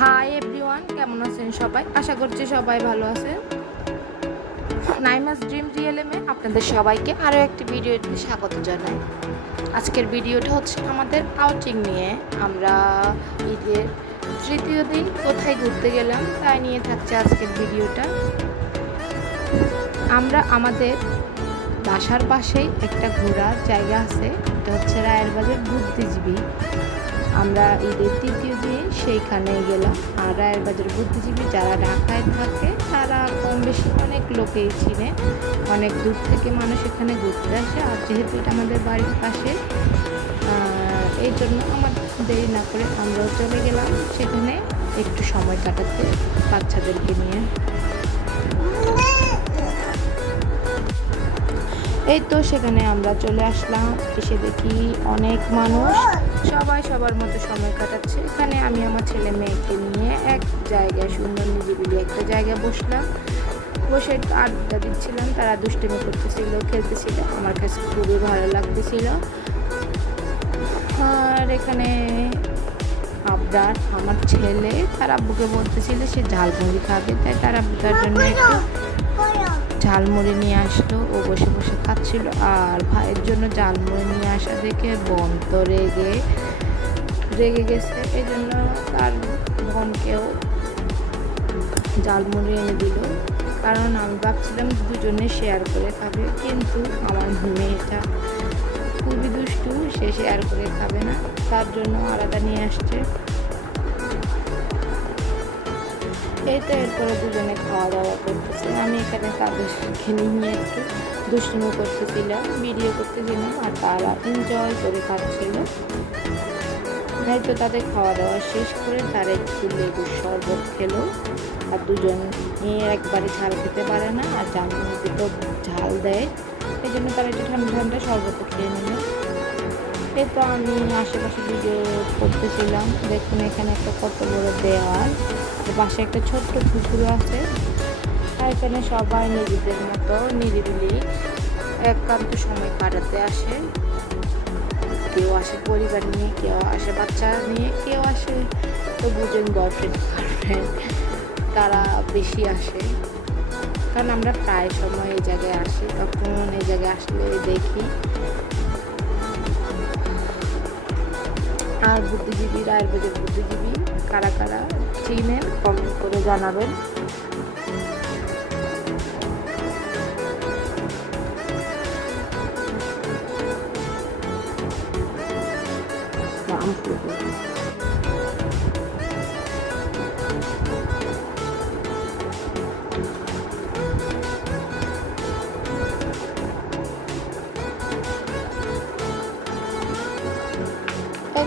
Hi everyone, কেমন আছেন সবাই? আশা করছি সবাই ভালো আছেন। নাইমাস ড্রিম রিয়েলমে আপনাদের সবাইকে আরও একটি ভিডিওতে স্বাগত জানাই। আজকের ভিডিওটা হচ্ছে আমাদের আউটিং নিয়ে। আমরা ঈদের তৃতীয় দিন কোথায় ঘুরতে গেলাম তাই নিয়ে থাকছে আজকের ভিডিওটা। আমরা আমাদের বাসার পাশেই একটা ঘোরার জায়গা আছে, এটা হচ্ছে রায়ের বাজার বুদ্ধিজীবী। আমরা ঈদের তৃতীয় দিন সেইখানে গেলাম। আর রায়ের বাজার বুদ্ধিজীবী যারা ঢাকায় থাকে তারা কম বেশি অনেক লোকেই চিনে, অনেক দূর থেকে মানুষ এখানে ঘুরতে আসে। আর যেহেতু এটা আমাদের বাড়ির পাশে, এই জন্য আমাদের দেরি না করে আমরাও চলে গেলাম সেখানে একটু সময় কাটাতে বাচ্চাদেরকে নিয়ে। এই তো সেখানে আমরা চলে আসলাম, এসে দেখি অনেক মানুষ, সবাই সবার মতো সময় কাটাচ্ছে। এখানে আমি আমার ছেলে মেয়েকে নিয়ে এক জায়গায় সুন্দর নিরিবিলি একটা জায়গায় বসলাম, বসে একটু আড্ডা দিচ্ছিলাম। তারা দুষ্টুমি করতেছিল, খেলতেছিল, আমার কাছে খুবই ভালো লাগতেছিল। আর এখানে আবদার আমার ছেলে তার আব্বুকে বলতেছিল সে ঝালমুড়ি খাবে, তাই তার আব্বুটার জন্য একটু ঝালমুড়ি নিয়ে আসলো। ও বসে বসে খাচ্ছিল। আর ভাইয়ের জন্য ঝালমুড়ি নিয়ে আসা দেখে বোন তো রেগে গেছে, এই জন্য তার বোনকেও ঝালমুড়ি এনে দিল। কারণ আমি ভাবছিলাম দুজনে শেয়ার করে খাবে, কিন্তু আমার মেয়েটা খুবই দুষ্টু, সে শেয়ার করে খাবে না, তার জন্য আলাদা নিয়ে আসছে। এই তো এরপরে দুজনে খাওয়া দাওয়া করতেছে। আমি এখানে তাদেরকে নিয়ে একটু দুষ্টুমি করতেছিলাম, ভিডিও করতেছিলাম, আর তারা এনজয় করে খাচ্ছিল। এই তো তাদের খাওয়া দাওয়া শেষ করে তারা একটু লেবুর শরবত খেলো। আর দুজন নিয়ে একবারে ঝাল খেতে পারে না, আর ঝালমুড়িতে তো ঝাল দেয়, এই জন্য তারা একটু ঠান্ডা ঠান্ডা শরবত খেয়ে নিল। এই তো আমি আশেপাশে ভিডিও করতেছিলাম। দেখুন এখানে একটা কত বড় দেওয়াল, পাশে একটা ছোট্ট পুকুর আছে। আর এখানে সবাই নিজেদের মতো নিরিবিলি একান্ত সময় কাটাতে আসে। কেউ আসে পরিবার নিয়ে, কেউ আসে বাচ্চা নিয়ে, কেউ আসে তো বুঝেন বয়ফ্রেন্ড গার্লফ্রেন্ড, তারা বেশি আসে। কারণ আমরা প্রায় সময় এই জায়গায় আসি, তখন এই জায়গায় আসলে দেখি। আর বুদ্ধিজীবী, রায়ের বাজার বুদ্ধিজীবী কারা কারা চিনেন কমেন্ট করে জানাবেন।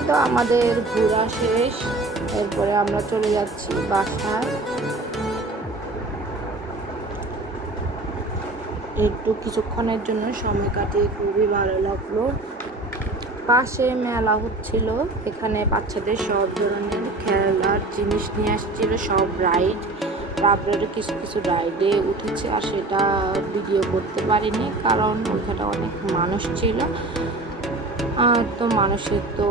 তো আমাদের ঘোরা শেষ, এরপরে আমরা চলে যাচ্ছি বাসায়। একটু কিছুক্ষণের জন্য সময় কাটিয়ে খুবই ভালো লাগলো। পাশে মেলা হচ্ছিল, এখানে বাচ্চাদের সব ধরনের খেলার জিনিস নিয়ে আসছিল, সব রাইডে কিছু কিছু রাইডে উঠেছে। আর সেটা ভিডিও করতে পারিনি কারণ ওইখানে অনেক মানুষ ছিল। তো মানুষের তো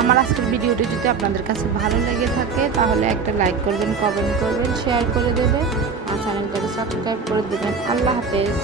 আমার আজকের ভিডিওটি যদি আপনাদের কাছে ভালো লেগে থাকে তাহলে একটা লাইক করবেন, কমেন্ট করবেন, শেয়ার করে দেবেন, আর চ্যানেলটাকে সাবস্ক্রাইব করে দেবেন। আল্লাহ হাফেজ।